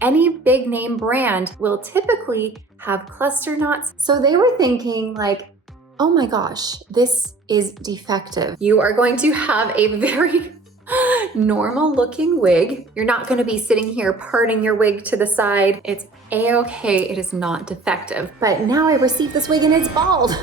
any big name brand will typically have cluster knots. So they were thinking like, oh my gosh, this is defective. You are going to have a very normal looking wig. You're not going to be sitting here parting your wig to the side. It's a-okay, it is not defective. But now I received this wig and it's bald.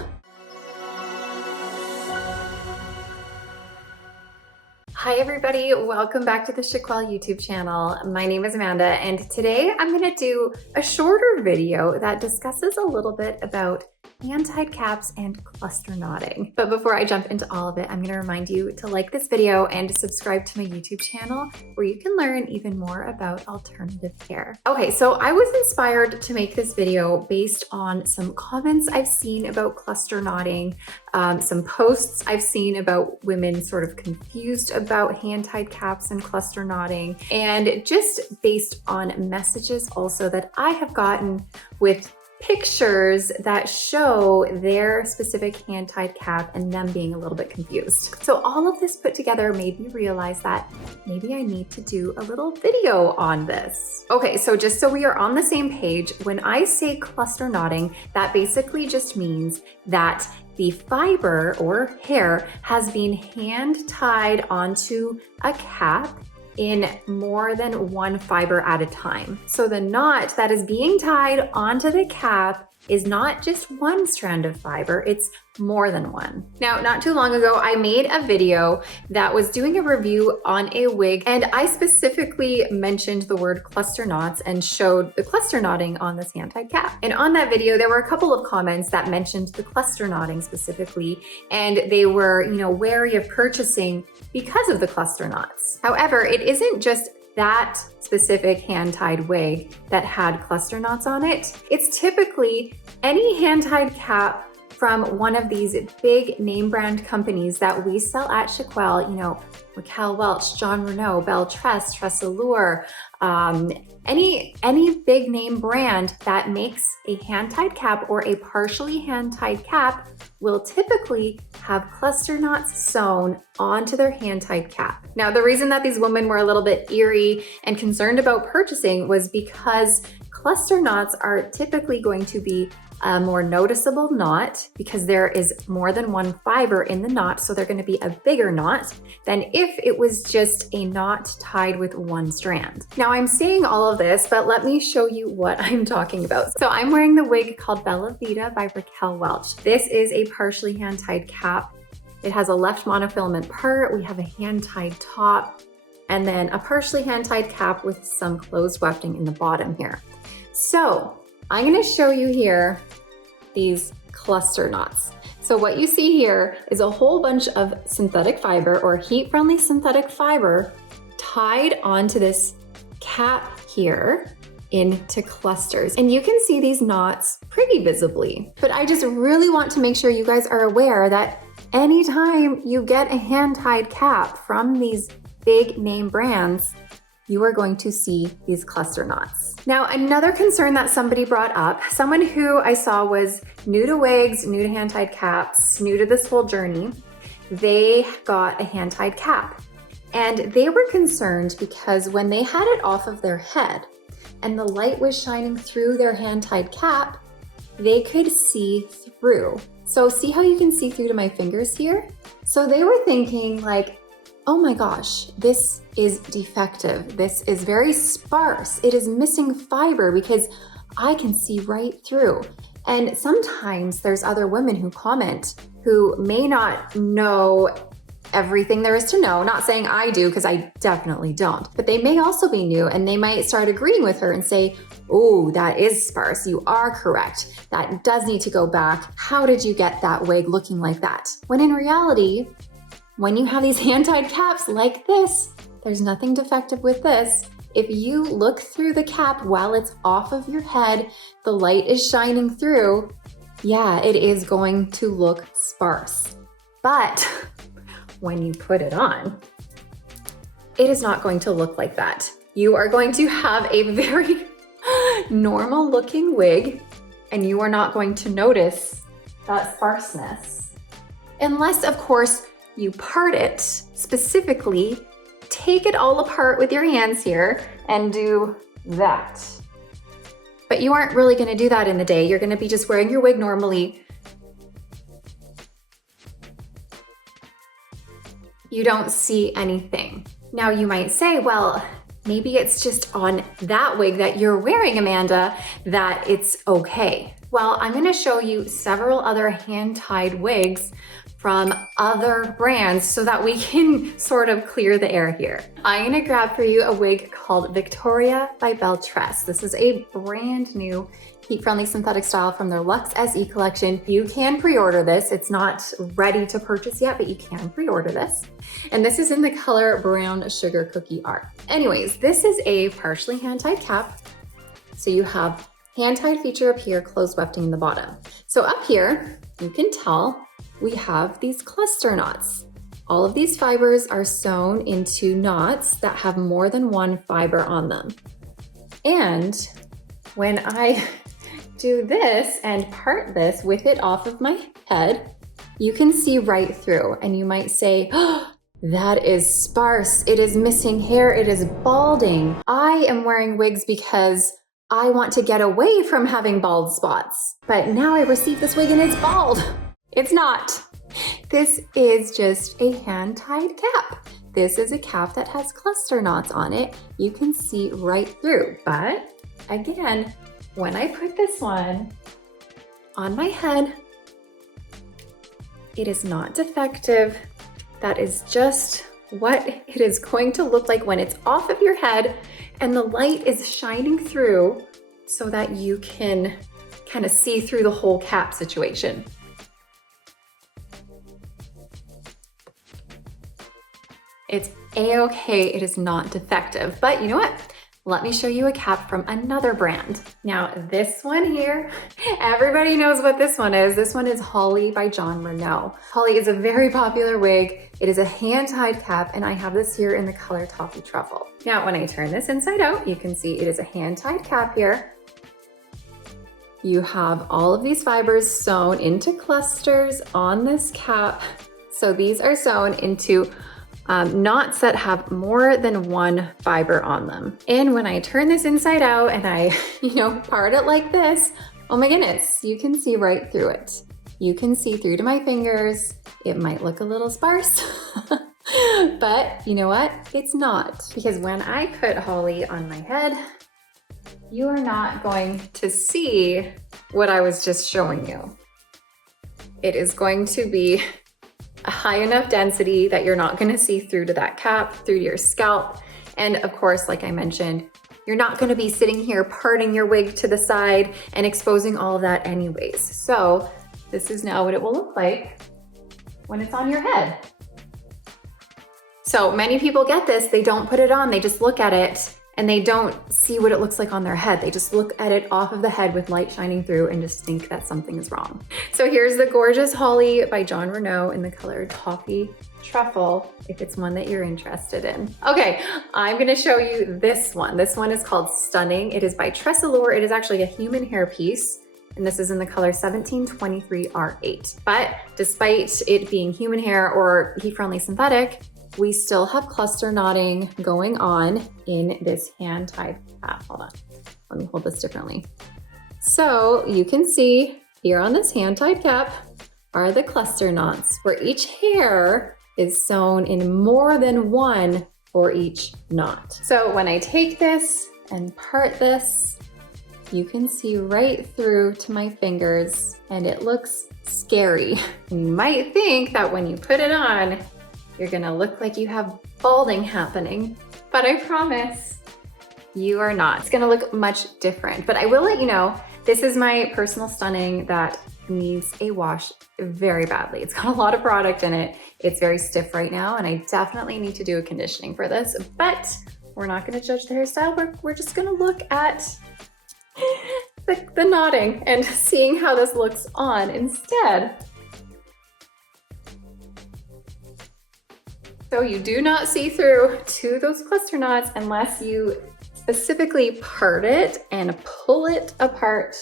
Hi everybody, welcome back to the Chiquel YouTube channel. My name is Amanda and today I'm gonna do a shorter video that discusses a little bit about hand-tied caps and cluster knotting. But before I jump into all of it, I'm gonna remind you to like this video and subscribe to my YouTube channel where you can learn even more about alternative hair. Okay, so I was inspired to make this video based on some comments I've seen about cluster knotting, some posts I've seen about women sort of confused about hand-tied caps and cluster knotting, and just based on messages also that I have gotten with pictures that show their specific hand-tied cap and them being a little bit confused. So all of this put together made me realize that maybe I need to do a little video on this. Okay, so just so we are on the same page, when I say cluster knotting, that basically just means that the fiber or hair has been hand tied onto a cap in more than one fiber at a time. So the knot that is being tied onto the cap is not just one strand of fiber, it's more than one. Now, not too long ago, I made a video that was doing a review on a wig, and I specifically mentioned the word cluster knots and showed the cluster knotting on this hand-tied cap. And on that video, there were a couple of comments that mentioned the cluster knotting specifically, and they were, wary of purchasing because of the cluster knots. However, it isn't just that specific hand-tied wig that had cluster knots on it. It's typically any hand-tied cap from one of these big name brand companies that we sell at Chiquel, Raquel, Welch, Renau, Belle, Tress, TressAllure, any big name brand that makes a hand-tied cap or a partially hand-tied cap will typically have cluster knots sewn onto their hand-tied cap. Now, the reason that these women were a little bit eerie and concerned about purchasing was because cluster knots are typically going to be a more noticeable knot because there is more than one fiber in the knot, so they're going to be a bigger knot than if it was just a knot tied with one strand. Now, I'm saying all of this, but let me show you what I'm talking about. So I'm wearing the wig called Vida by Raquel Welch. This is a partially hand-tied cap. It has a left monofilament part, we have a hand-tied top, and then a partially hand-tied cap with some closed wefting in the bottom here. So I'm going to show you here these cluster knots. So what you see here is a whole bunch of synthetic fiber or heat-friendly synthetic fiber tied onto this cap here into clusters. And you can see these knots pretty visibly. But I just really want to make sure you guys are aware that anytime you get a hand-tied cap from these big name brands, you are going to see these cluster knots. Now, another concern that somebody brought up, someone who I saw was new to wigs, new to hand-tied caps, new to this whole journey, they got a hand-tied cap. And they were concerned because when they had it off of their head and the light was shining through their hand-tied cap, they could see through. So see how you can see through to my fingers here? So they were thinking like, oh my gosh, this is defective. This is very sparse. It is missing fiber because I can see right through. And sometimes there's other women who comment who may not know everything there is to know. Not saying I do, because I definitely don't. But they may also be new and they might start agreeing with her and say, oh, that is sparse. You are correct. That does need to go back. How did you get that wig looking like that? When in reality, when you have these hand-tied caps like this, there's nothing defective with this. If you look through the cap while it's off of your head, the light is shining through, yeah, it is going to look sparse. But when you put it on, it is not going to look like that. You are going to have a very normal looking wig, and you are not going to notice that sparseness. Unless, of course, you part it specifically, take it all apart with your hands here and do that. But you aren't really gonna do that in the day. You're gonna be just wearing your wig normally. You don't see anything. Now you might say, well, maybe it's just on that wig that you're wearing, Amanda, that it's okay. Well, I'm gonna show you several other hand-tied wigs from other brands so that we can sort of clear the air here. I'm gonna grab for you a wig called Victoria by Belle Tress. This is a brand new heat-friendly synthetic style from their Luxe SE collection. You can pre-order this. It's not ready to purchase yet, but you can pre-order this. And this is in the color Brown Sugar Cookie Art. Anyways, this is a partially hand-tied cap. So you have hand-tied feature up here, closed wefting in the bottom. So up here, you can tell we have these cluster knots. All of these fibers are sewn into knots that have more than one fiber on them. And when I do this and part this with it off of my head, you can see right through. And you might say, oh, that is sparse. It is missing hair. It is balding. I am wearing wigs because I want to get away from having bald spots. But now I receive this wig and it's bald. It's not. This is just a hand-tied cap. This is a cap that has cluster knots on it. You can see right through. But again, when I put this one on my head, it is not defective. That is just what it is going to look like when it's off of your head and the light is shining through so that you can kind of see through the whole cap situation. It's a-okay, it is not defective, but you know what? Let me show you a cap from another brand. Now this one here, everybody knows what this one is. This one is Hollie by Renau. Hollie is a very popular wig. It is a hand-tied cap and I have this here in the color Toffee Truffle. Now when I turn this inside out, you can see it is a hand-tied cap here. You have all of these fibers sewn into clusters on this cap. So these are sewn into knots that have more than one fiber on them. And when I turn this inside out and I, part it like this, oh my goodness, you can see right through it. You can see through to my fingers. It might look a little sparse, but you know what? It's not, because when I put Hollie on my head, you are not going to see what I was just showing you. It is going to be a high enough density that you're not going to see through to that cap, through to your scalp. And of course, like I mentioned, you're not going to be sitting here parting your wig to the side and exposing all of that anyways. So this is now what it will look like when it's on your head. So many people get this, they don't put it on, they just look at it and they don't see what it looks like on their head. They just look at it off of the head with light shining through and just think that something is wrong. So here's the gorgeous Hollie by Renau in the color Toffee Truffle, if it's one that you're interested in. Okay, I'm gonna show you this one. This one is called Stunning. It is by TressAllure. It is actually a human hair piece, and this is in the color 1723 R8. But despite it being human hair or heat-friendly synthetic, we still have cluster knotting going on in this hand-tied cap. Hold on, let me hold this differently. So you can see here on this hand-tied cap are the cluster knots where each hair is sewn in more than one for each knot. So when I take this and part this, you can see right through to my fingers and it looks scary. And you might think that when you put it on, you're gonna look like you have balding happening, but I promise you are not. It's gonna look much different, but I will let you know, this is my personal stunning that needs a wash very badly. It's got a lot of product in it. It's very stiff right now, and I definitely need to do a conditioning for this, but we're not gonna judge the hairstyle. We're just gonna look at the knotting and seeing how this looks on instead. So you do not see through to those cluster knots unless you specifically part it and pull it apart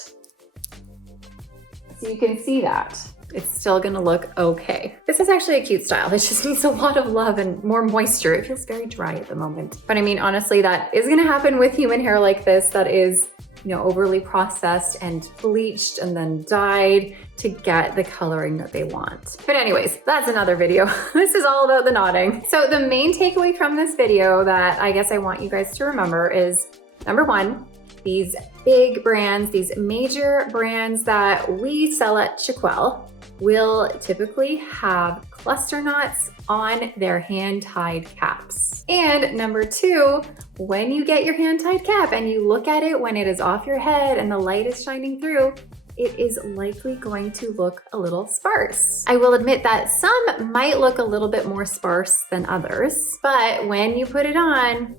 so you can see that. it's still gonna look okay. This is actually a cute style. It just needs a lot of love and more moisture. It feels very dry at the moment. But I mean, honestly, that is gonna happen with human hair like this that is, you know, overly processed and bleached and then dyed to get the coloring that they want. But anyways, that's another video. This is all about the knotting. So the main takeaway from this video that I guess I want you guys to remember is, number one, these big brands, these major brands that we sell at Chiquel will typically have cluster knots on their hand-tied caps. And number two, when you get your hand-tied cap and you look at it when it is off your head and the light is shining through, it is likely going to look a little sparse. I will admit that some might look a little bit more sparse than others, but when you put it on,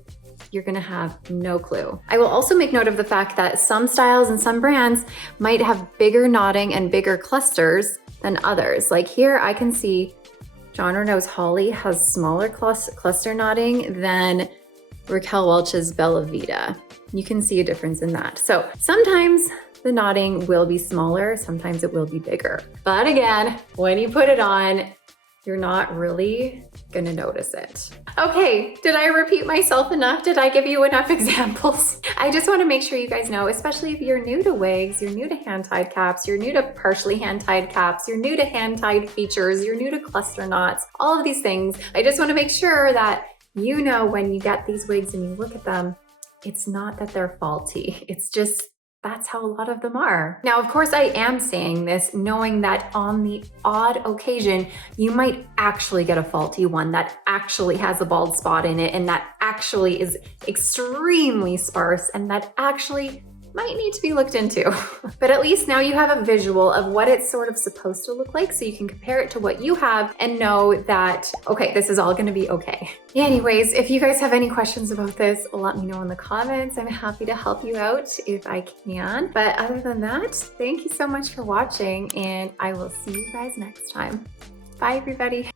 you're gonna have no clue. I will also make note of the fact that some styles and some brands might have bigger knotting and bigger clusters than others. Like here, I can see John Renau's Hollie has smaller cluster knotting than Raquel Welch's Belle Vida. You can see a difference in that. So sometimes the knotting will be smaller, sometimes it will be bigger. But again, when you put it on, you're not really gonna notice it. Okay, did I repeat myself enough? Did I give you enough examples? I just wanna make sure you guys know, especially if you're new to wigs, you're new to hand-tied caps, you're new to partially hand-tied caps, you're new to hand-tied features, you're new to cluster knots, all of these things. I just wanna make sure that you know when you get these wigs and you look at them, it's not that they're faulty. It's just, that's how a lot of them are. Now, of course, I am saying this knowing that on the odd occasion, you might actually get a faulty one that actually has a bald spot in it and that actually is extremely sparse and that actually might need to be looked into. But at least now you have a visual of what it's sort of supposed to look like so you can compare it to what you have and know that, okay, this is all gonna be okay. Anyways, if you guys have any questions about this, let me know in the comments. I'm happy to help you out if I can. But other than that, thank you so much for watching and I will see you guys next time. Bye everybody.